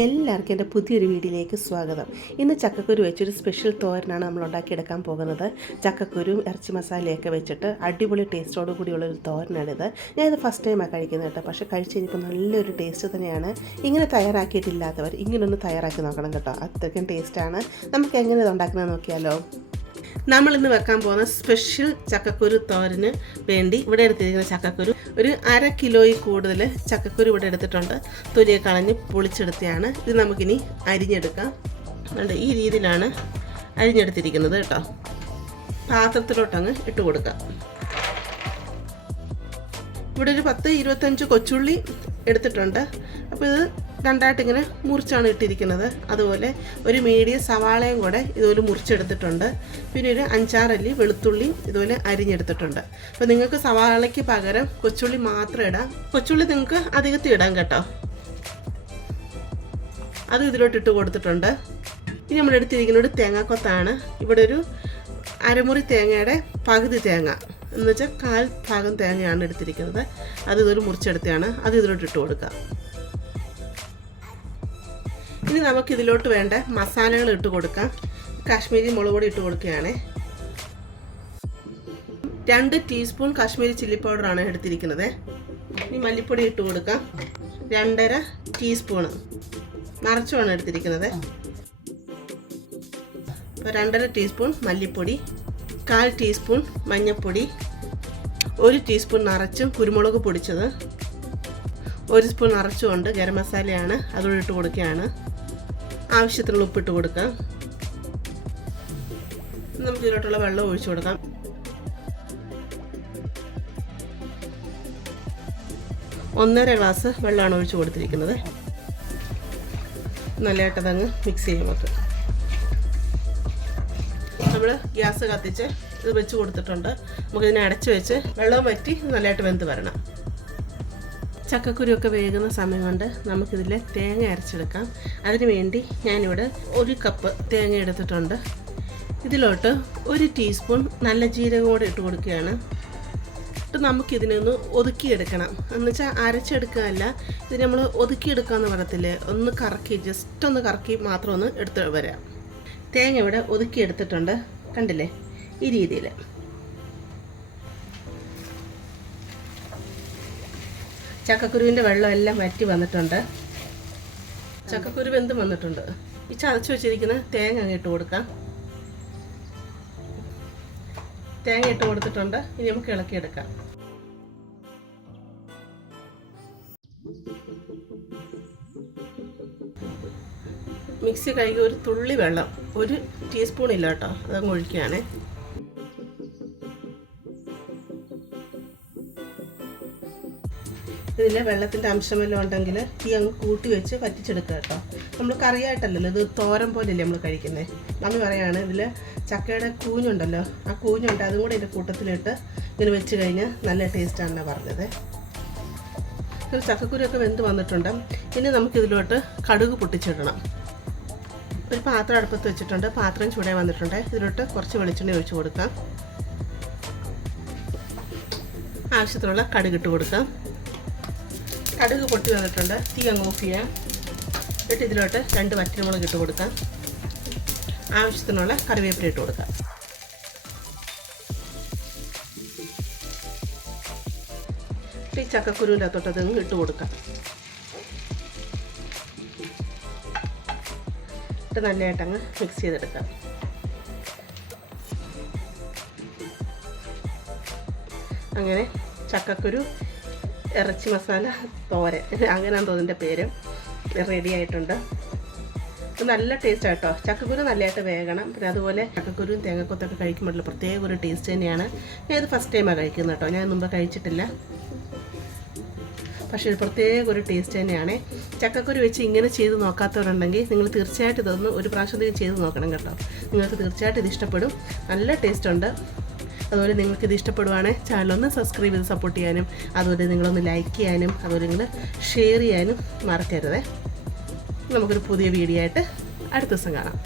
എല്ലാവർക്കും എൻ്റെ പുതിയൊരു വീഡിയോയിലേക്ക് സ്വാഗതം. ഇന്ന് ചക്കക്കുരു വെച്ചൊരു സ്പെഷ്യൽ തോരനാണ് നമ്മൾ ഉണ്ടാക്കിയെടുക്കാൻ പോകുന്നത്. ചക്കക്കുരും ഇറച്ചി മസാലയൊക്കെ വെച്ചിട്ട് അടിപൊളി ടേസ്റ്റോടു കൂടിയുള്ളൊരു തോരനാണിത്. ഞാനിത് ഫസ്റ്റ് ടൈമാണ് കഴിക്കുന്നത് കേട്ടോ. പക്ഷേ കഴിച്ച് കഴിഞ്ഞപ്പോൾ നല്ലൊരു ടേസ്റ്റ് തന്നെയാണ്. ഇങ്ങനെ തയ്യാറാക്കിയിട്ടില്ലാത്തവർ ഇങ്ങനൊന്ന് തയ്യാറാക്കി നോക്കണം കേട്ടോ. അത്രയ്ക്കും ടേസ്റ്റാണ്. നമുക്ക് എങ്ങനെ ഇത് ഉണ്ടാക്കുന്നത് നോക്കിയാലോ. നമ്മളിന്ന് വെക്കാൻ പോകുന്ന സ്പെഷ്യൽ ചക്കക്കുരു തോരന് വേണ്ടി ഇവിടെ എടുത്തിരിക്കുന്ന ചക്കക്കുരു ഒരു 1/2 കിലോയിൽ കൂടുതൽ ചക്കക്കുരു ഇവിടെ എടുത്തിട്ടുണ്ട്. തൊലിയെ കളഞ്ഞ് പൊളിച്ചെടുത്തതാണ്. ഇത് നമുക്കിനി അരിഞ്ഞെടുക്കാം. അതുകൊണ്ട് ഈ രീതിയിലാണ് അരിഞ്ഞെടുത്തിരിക്കുന്നത് കേട്ടോ. പാത്രത്തിലോട്ടങ്ങ് ഇട്ട് കൊടുക്കാം. ഇവിടെ ഒരു 10-25 കൊച്ചുള്ളി എടുത്തിട്ടുണ്ട്. അപ്പോൾ ഇത് രണ്ടായിട്ടിങ്ങനെ മുറിച്ചാണ് ഇട്ടിരിക്കുന്നത്. അതുപോലെ ഒരു മീഡിയം സവാളയും കൂടെ ഇതുപോലെ മുറിച്ചെടുത്തിട്ടുണ്ട്. പിന്നെ ഒരു 5-6 അല്ലി വെളുത്തുള്ളി ഇതുപോലെ അരിഞ്ഞെടുത്തിട്ടുണ്ട്. അപ്പോൾ നിങ്ങൾക്ക് സവാളയ്ക്ക് പകരം കൊച്ചുള്ളി മാത്രം ഇടാം. കൊച്ചുള്ളി നിങ്ങൾക്ക് അധികത്തിൽ ഇടാം കേട്ടോ. അത് ഇതിലോട്ട് ഇട്ട് കൊടുത്തിട്ടുണ്ട്. ഇനി നമ്മൾ എടുത്തിരിക്കുന്നത് തേങ്ങാക്കൊത്താണ്. ഇവിടെ ഒരു അരമുറി തേങ്ങയുടെ പകുതി തേങ്ങ എന്ന് വെച്ചാൽ 1/4 ഭാഗം തേങ്ങയാണ് എടുത്തിരിക്കുന്നത്. അത് ഇതുപോലെ മുറിച്ചെടുത്തതാണ്. അത് ഇതിലോട്ട് ഇട്ട് കൊടുക്കാം. ഇനി നമുക്കിതിലോട്ട് വേണ്ട മസാലകൾ ഇട്ട് കൊടുക്കാം. കാശ്മീരി മുളക് പൊടി ഇട്ട് കൊടുക്കുകയാണ്. 2 ടീസ്പൂൺ കാശ്മീരി ചില്ലി പൗഡറാണ് എടുത്തിരിക്കുന്നത്. ഇനി മല്ലിപ്പൊടി ഇട്ട് കൊടുക്കാം. 2.5 ടീസ്പൂണ് നിറച്ചുമാണ് എടുത്തിരിക്കുന്നത്. അപ്പോൾ 2.5 ടീസ്പൂൺ മല്ലിപ്പൊടി, 1/4 ടീസ്പൂൺ മഞ്ഞൾപ്പൊടി, 1 ടീസ്പൂൺ നിറച്ചും കുരുമുളക് പൊടിച്ചത്, 1 സ്പൂൺ നിറച്ചുകൊണ്ട് ഗരം മസാലയാണ് അതുകൂടെ ഇട്ട് കൊടുക്കുകയാണ്. ആവശ്യത്തിനുള്ള ഉപ്പിട്ട് കൊടുക്കാം. നമുക്ക് ഇതിലോട്ടുള്ള വെള്ളം ഒഴിച്ചു കൊടുക്കാം. ഒന്നര ഗ്ലാസ് വെള്ളമാണ് ഒഴിച്ചു കൊടുത്തിരിക്കുന്നത്. നല്ലതായിട്ടതങ്ങ് മിക്സ് ചെയ്യാം. നമ്മൾ ഗ്യാസ് കത്തിച്ച് ഇത് വെച്ച് കൊടുത്തിട്ടുണ്ട്. നമുക്കിതിനെ അടച്ചു വെച്ച് വെള്ളം വറ്റി നല്ലതായിട്ട് വെന്ത് വരണം. ചക്കക്കുരുവൊക്കെ വേകുന്ന സമയം കൊണ്ട് നമുക്കിതിൽ തേങ്ങ അരച്ചെടുക്കാം. അതിനു വേണ്ടി ഞാനിവിടെ 1 കപ്പ് തേങ്ങ എടുത്തിട്ടുണ്ട്. ഇതിലോട്ട് 1 ടീസ്പൂൺ നല്ല ജീരകം കൂടെ ഇട്ട് കൊടുക്കുകയാണ്. നമുക്കിതിനെ ഒന്ന് ഒതുക്കിയെടുക്കണം. എന്നുവെച്ചാൽ അരച്ചെടുക്കുകയല്ല, ഇത് നമ്മൾ ഒതുക്കിയെടുക്കാമെന്ന് പറയത്തില്ലേ, ഒന്ന് കറക്കി, ജസ്റ്റ് ഒന്ന് കറക്കി മാത്രം ഒന്ന് എടുത്ത് വരാം. തേങ്ങ ഇവിടെ ഒതുക്കിയെടുത്തിട്ടുണ്ട്. കണ്ടില്ലേ, ഈ രീതിയിൽ. ചക്കക്കുരുവിൻ്റെ വെള്ളം എല്ലാം വറ്റി വന്നിട്ടുണ്ട്. ചക്കക്കുരു വെന്ത് വന്നിട്ടുണ്ട്. ഈ ചതച്ച് വെച്ചിരിക്കുന്ന തേങ്ങ അങ്ങ് ഇട്ട് കൊടുക്കാം. തേങ്ങ ഇട്ട് കൊടുത്തിട്ടുണ്ട്. ഇനി നമുക്ക് ഇളക്കിയെടുക്കാം. മിക്സി കഴുകി ഒരു തുള്ളി വെള്ളം, 1 ടീസ്പൂൺ ഇല്ല കേട്ടോ, അതങ്ങ് ഒഴിക്കുകയാണ്. ഇതിൽ വെള്ളത്തിൻ്റെ അംശമെല്ലാം ഉണ്ടെങ്കിൽ തീ അങ്ങ് കൂട്ടി വെച്ച് വറ്റിച്ചെടുക്കുക കേട്ടോ. നമ്മൾ കറിയായിട്ടല്ലല്ലോ, ഇത് തോരൻ പോലെയല്ലേ നമ്മൾ കഴിക്കുന്നത്. മമ്മി പറയാണ് ഇതിൽ ചക്കയുടെ കൂഞ്ഞുണ്ടല്ലോ, ആ കൂഞ്ഞുണ്ട്, അതും കൂടെ ഇതിൻ്റെ കൂട്ടത്തിലിട്ട് ഇങ്ങനെ വെച്ച് കഴിഞ്ഞാൽ നല്ല ടേസ്റ്റാണെന്നാണ് പറഞ്ഞത്. ഇത് ചക്കക്കുരുവൊക്കെ വെന്ത് വന്നിട്ടുണ്ട്. ഇനി നമുക്കിതിലോട്ട് കടുക് പൊട്ടിച്ചിടണം. ഒരു പാത്രം അടുപ്പത്ത് വെച്ചിട്ടുണ്ട്. പാത്രം ചൂടായി വന്നിട്ടുണ്ട്. ഇതിലോട്ട് കുറച്ച് വെളിച്ചെണ്ണ ഒഴിച്ച് കൊടുക്കാം. ആവശ്യത്തിനുള്ള കടുക് ഇട്ട് കൊടുക്കാം. കടുക് പൊട്ടി വന്നിട്ടുണ്ട്. തീ അങ്ങ് ഓഫ് ചെയ്യാം. എന്നിട്ട് ഇതിലോട്ട് 2 വറ്റൽമുളക് ഇട്ട് കൊടുക്കാം. ആവശ്യത്തിനുള്ള കറിവേപ്പില ഇട്ട് കൊടുക്കാം. ഈ ചക്കക്കുരുവിൻ്റെ അകത്തോട്ട് അതങ്ങ് ഇട്ട് കൊടുക്കാം. ഇത് നല്ലതായിട്ടങ്ങ് മിക്സ് ചെയ്തെടുക്കാം. അങ്ങനെ ചക്കക്കുരു ഇറച്ചി മസാല തോരൻ, അങ്ങനെയാണെന്ന് തോന്നുന്നതിൻ്റെ പേര്, റെഡി ആയിട്ടുണ്ട്. നല്ല ടേസ്റ്റ് ആട്ടോ. ചക്കക്കുരു നല്ലതായിട്ട് വേകണം. പിന്നെ അതുപോലെ ചക്കക്കുരുവും തേങ്ങക്കൊത്തൊക്കെ കഴിക്കുമ്പോഴല്ലോ പ്രത്യേക ഒരു ടേസ്റ്റ് തന്നെയാണ്. ഞാൻ ഇത് ഫസ്റ്റ് ടൈമാണ് കഴിക്കുന്നത് കേട്ടോ. ഞാൻ മുമ്പ് കഴിച്ചിട്ടില്ല. പക്ഷേ ഇത് പ്രത്യേക ഒരു ടേസ്റ്റ് തന്നെയാണ്. ചക്കക്കുരു വെച്ച് ഇങ്ങനെ ചെയ്ത് നോക്കാത്തവരുണ്ടെങ്കിൽ നിങ്ങൾ തീർച്ചയായിട്ടും ഇതൊന്ന് ഒരു പ്രാവശ്യത്തേക്ക് ചെയ്ത് നോക്കണം കേട്ടോ. നിങ്ങൾക്ക് തീർച്ചയായിട്ടും ഇത് ഇഷ്ടപ്പെടും. നല്ല ടേസ്റ്റ് ഉണ്ട്. അതുപോലെ നിങ്ങൾക്കിത് ഇഷ്ടപ്പെടുവാണെങ്കിൽ ചാനലൊന്ന് സബ്സ്ക്രൈബ് ചെയ്ത് സപ്പോർട്ട് ചെയ്യാനും, അതുപോലെ നിങ്ങളൊന്ന് ലൈക്ക് ചെയ്യാനും, അതുപോലെ നിങ്ങൾ ഷെയർ ചെയ്യാനും മറക്കരുത്. നമുക്കൊരു പുതിയ വീഡിയോ ആയിട്ട് അടുത്ത ദിവസം കാണാം.